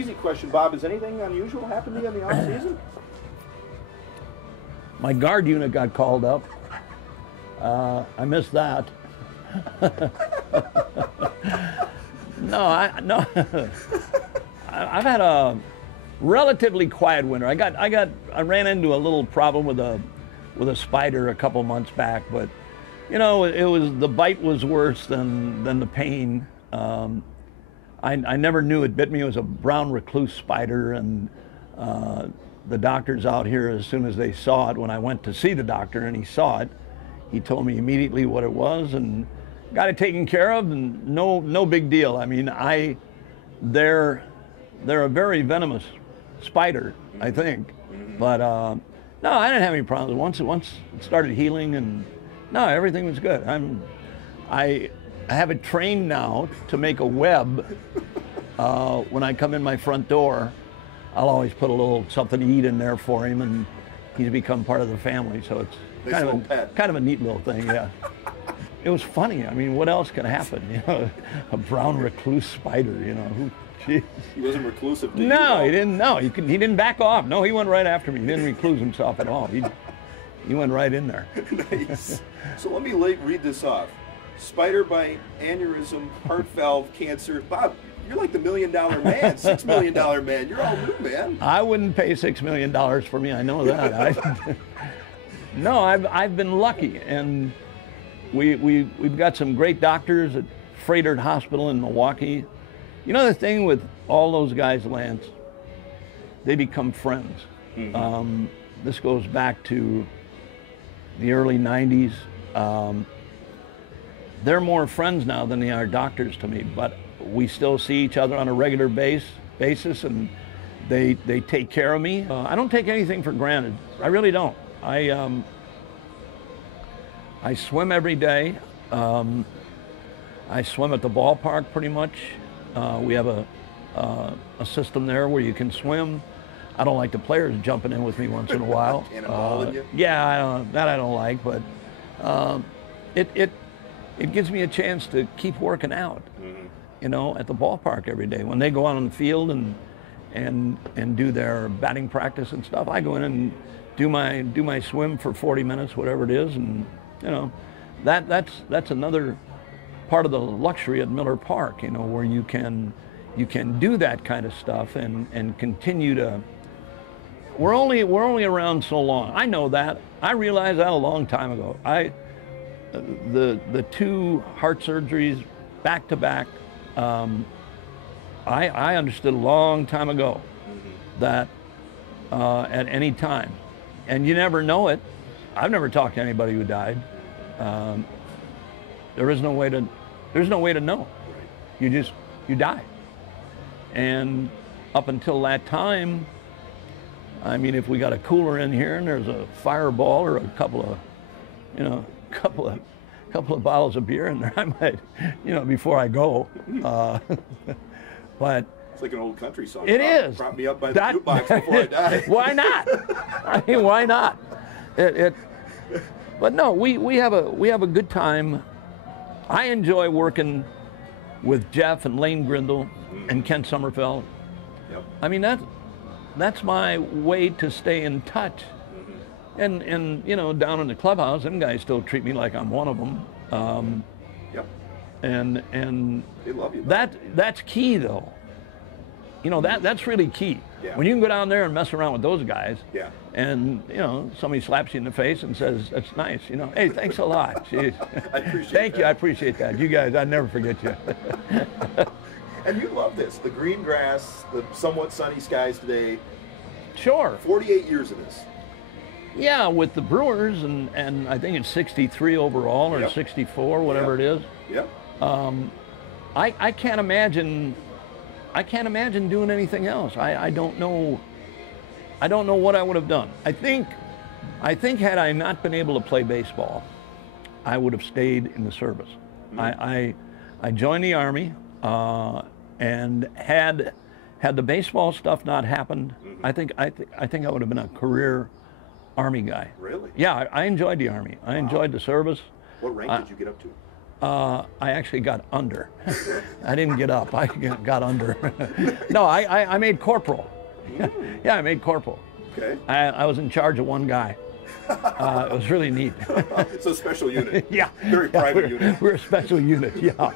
Easy question, Bob. Has anything unusual happened to you in the off season? My guard unit got called up. I missed that. No, I've had a relatively quiet winter. I ran into a little problem with a spider a couple months back, but you know, the bite was worse than the pain. I never knew it bit me. It was a brown recluse spider, and the doctors out here, as soon as they saw it, when I went to see the doctor and he saw it, he told me immediately what it was and got it taken care of, and no big deal. I mean, they're a very venomous spider, I think, but no, I didn't have any problems. Once it started healing, and no, everything was good. I have it trained now to make a web. When I come in my front door, I'll always put a little something to eat in there for him, and he's become part of the family. So it's kind of a neat little thing, yeah. It was funny. I mean, what else could happen? You know, a brown recluse spider. You know, geez. He wasn't reclusive. No, he didn't. No, he didn't back off. No, he went right after me. He didn't recluse himself at all. He went right in there. Nice. So let me read this off. Spider bite, aneurysm, heart valve, cancer. Bob, you're like the $1 million man, $6 million man. You're all new, man. I wouldn't pay $6 million for me. I know that. No, I've been lucky, and we've got some great doctors at Freighter Hospital in Milwaukee. You know the thing with all those guys, Lance, they become friends. Mm-hmm. This goes back to the early 90s. They're more friends now than they are doctors to me, but we still see each other on a regular basis, and they take care of me. I don't take anything for granted. I really don't. I swim every day. I swim at the ballpark pretty much. We have a system there where you can swim. I don't like the players jumping in with me once in a while. Yeah, that I don't like, but it gives me a chance to keep working out, you know, at the ballpark every day. When they go out on the field and do their batting practice and stuff, I go in and do my swim for 40 minutes, whatever it is, and you know, that's another part of the luxury at Miller Park, you know, where you can do that kind of stuff and continue to. We're only around so long. I know that. I realized that a long time ago. The 2 heart surgeries back to back. I understood a long time ago that at any time, and you never know it. I've never talked to anybody who died. There's no way to know. You die. And up until that time, I mean, if we got a cooler in here and there's a fireball or a couple of bottles of beer in there, I might, you know, before I go. But it's like an old country song. It is. Prop me up by the jukebox before I die. Why not? I mean, why not? But no, we have a good time. I enjoy working with Jeff and Lane Grindle and Ken Sommerfeld. Yep. I mean, that's my way to stay in touch. And you know, down in the clubhouse, them guys still treat me like I'm one of them. Yep. And they love you. That's key, though. You know, that's really key. Yeah. When you can go down there and mess around with those guys, yeah. And you know, somebody slaps you in the face and says, "That's nice," you know. Hey, thanks a lot. Jeez. I appreciate Thank that. you. I appreciate that. You guys, I'd never forget you. And you love this, the green grass, the somewhat sunny skies today. Sure. 48 years of this. Yeah, with the Brewers, and I think it's 63 overall, or 64, whatever it is. Yep. I can't imagine doing anything else. I don't know what I would have done. I think had I not been able to play baseball, I would have stayed in the service. I joined the Army, and had the baseball stuff not happened, I think I would have been a career Army guy. Really? Yeah, I enjoyed the Army. I enjoyed the service. What rank did you get up to? I actually got under. I didn't get up. I got under. No, I made corporal. Yeah, I made corporal. Okay. I was in charge of one guy. It was really neat. It's a special unit. Yeah. Very private unit. We're a special unit. Yeah.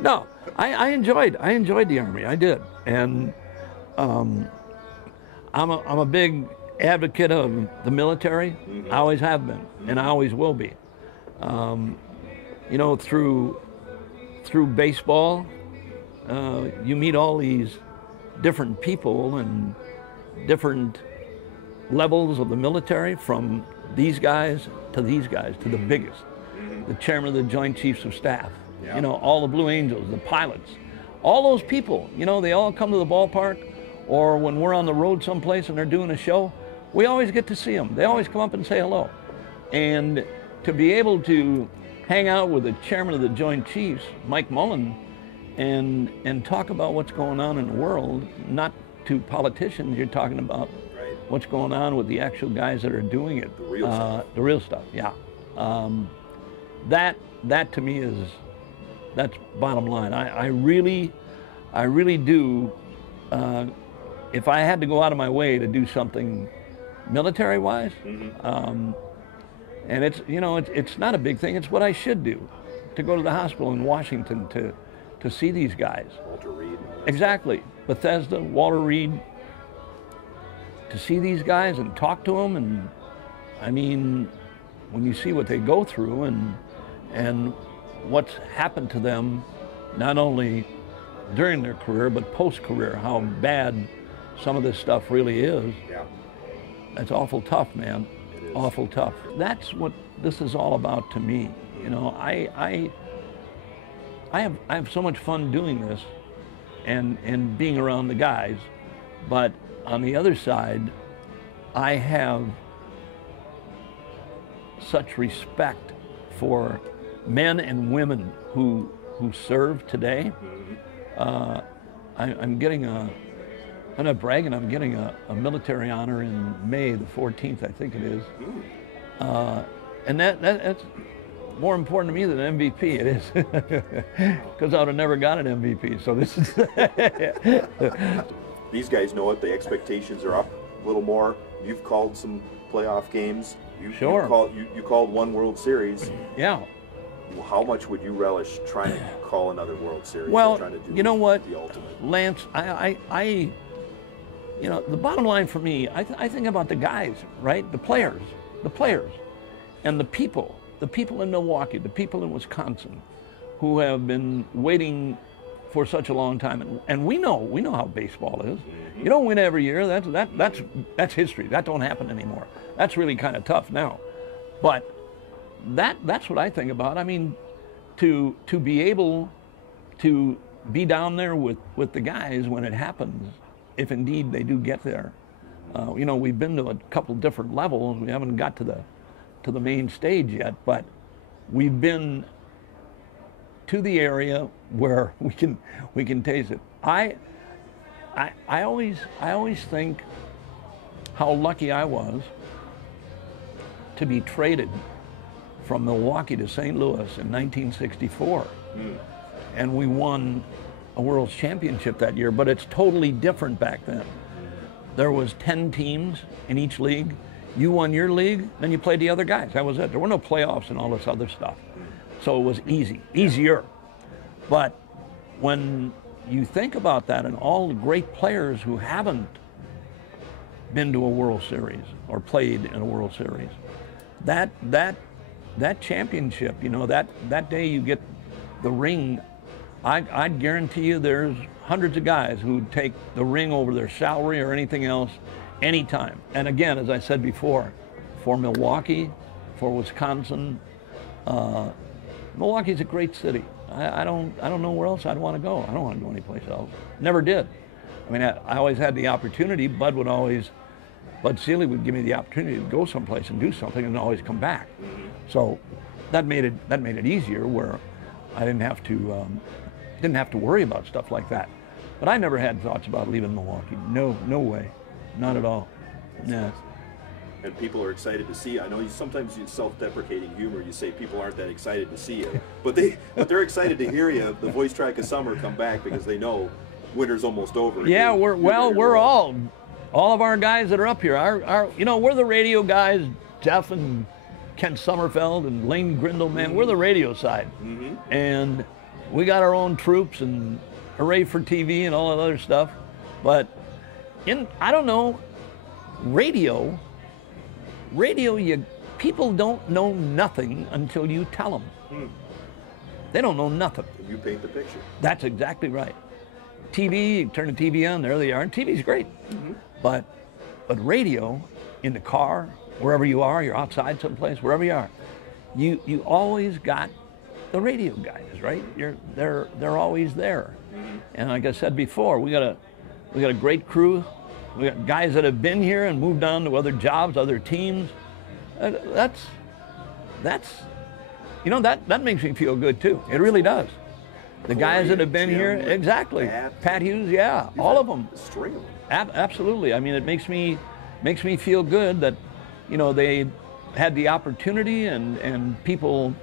No, I enjoyed the Army. I did, and I'm a big advocate of the military. I always have been, and I always will be. You know, through baseball, you meet all these different people and different levels of the military, from these guys to the biggest, the chairman of the Joint Chiefs of Staff, you know, all the Blue Angels, the pilots, all those people, you know, they all come to the ballpark, or when we're on the road someplace and they're doing a show, we always get to see them. They always come up and say hello. And to be able to hang out with the chairman of the Joint Chiefs, Mike Mullen, and talk about what's going on in the world, not to politicians, you're talking about what's going on with the actual guys that are doing it. The real stuff. The real stuff, yeah. That to me that's bottom line. I really do, if I had to go out of my way to do something military-wise, and it's, you know, it's not a big thing, it's what I should do, to go to the hospital in Washington to see these guys. Walter Reed. Exactly. Bethesda, Walter Reed, to see these guys and talk to them, and I mean, when you see what they go through and what's happened to them, not only during their career but post-career, how bad some of this stuff really is. Yeah. That's awful tough, man. It is. Awful tough. That's what this is all about to me. You know, I have so much fun doing this and being around the guys, but on the other side, I have such respect for men and women who serve today. I'm getting I'm not bragging, I'm getting a military honor in May the 14th, I think it is. And that's more important to me than an MVP. It is, because I would have never got an MVP. So this is. These guys know it. The expectations are up a little more. You've called some playoff games. Sure. You called one World Series. Yeah. How much would you relish trying to call another World Series? Well, trying to do you know what, the ultimate? Lance, I you know, the bottom line for me, I think about the guys, right? The players, and the people in Milwaukee, the people in Wisconsin, who have been waiting for such a long time, and we know how baseball is. You don't win every year. That's history. That don't happen anymore. That's really kind of tough now, but that's what I think about. I mean, to be able to be down there with the guys when it happens, if indeed they do get there. You know, we've been to a couple different levels. We haven't got to the main stage yet, but we've been to the area where we can taste it. I always think how lucky I was to be traded from Milwaukee to St. Louis in 1964. And we won a World Championship that year, but it's totally different back then. There was 10 teams in each league. You won your league, then you played the other guys. That was it. There were no playoffs and all this other stuff. So it was easier. But when you think about that and all the great players who haven't been to a World Series or played in a World Series, that championship, you know, that day you get the ring, I'd guarantee you there's hundreds of guys who'd take the ring over their salary or anything else anytime. And again, as I said before, for Milwaukee, for Wisconsin, Milwaukee's a great city. I don't know where else I'd want to go. I don't want to go anyplace else. Never did. I mean, I always had the opportunity. Bud Seeley would give me the opportunity to go someplace and do something and always come back. So that made it easier, where I didn't have to worry about stuff like that. But I never had thoughts about leaving Milwaukee. No way, not at all. Yeah. and people are excited to see you. I know sometimes you self-deprecating humor. You say people aren't that excited to see you, but they're excited to hear you. The voice track of summer come back because they know winter's almost over. Yeah, we're all of our guys that are up here. We're the radio guys, Jeff and Ken Sommerfeld and Lane Grindle, man. We're the radio side, and we got our own troops and Hooray for TV and all that other stuff. But I don't know, radio, people don't know nothing until you tell them. They don't know nothing. You paint the picture. That's exactly right. TV, you turn the TV on, there they are, and TV's great. But radio, in the car, wherever you are, you're outside someplace, wherever you are, you always got the radio guys, right? They're always there. And like I said before, we got a great crew. We got guys that have been here and moved on to other jobs, other teams. That makes me feel good too. It really does. The guys that have been here, exactly. Pat Hughes, yeah, all of them. Absolutely. I mean, it makes me feel good that, they had the opportunity and people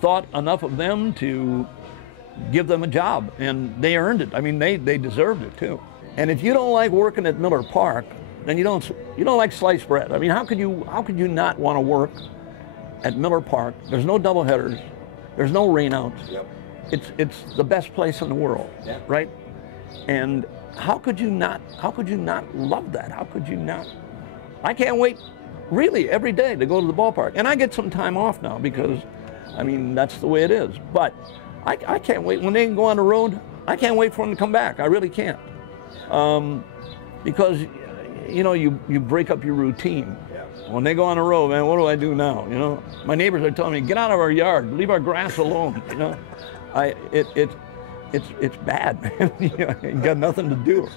thought enough of them to give them a job, and they earned it. I mean, they deserved it too. And if you don't like working at Miller Park, then you don't like sliced bread. I mean, how could you not want to work at Miller Park? There's no doubleheaders, there's no rainouts. Yep. It's the best place in the world, right? And how could you not love that? How could you not? I can't wait really every day to go to the ballpark. And I get some time off now because, I mean, that's the way it is. But I can't wait. When they go on the road, I can't wait for them to come back. I really can't. Because, you break up your routine. When they go on the road, man, what do I do now? My neighbors are telling me, get out of our yard, leave our grass alone. It's bad, man. You got nothing to do.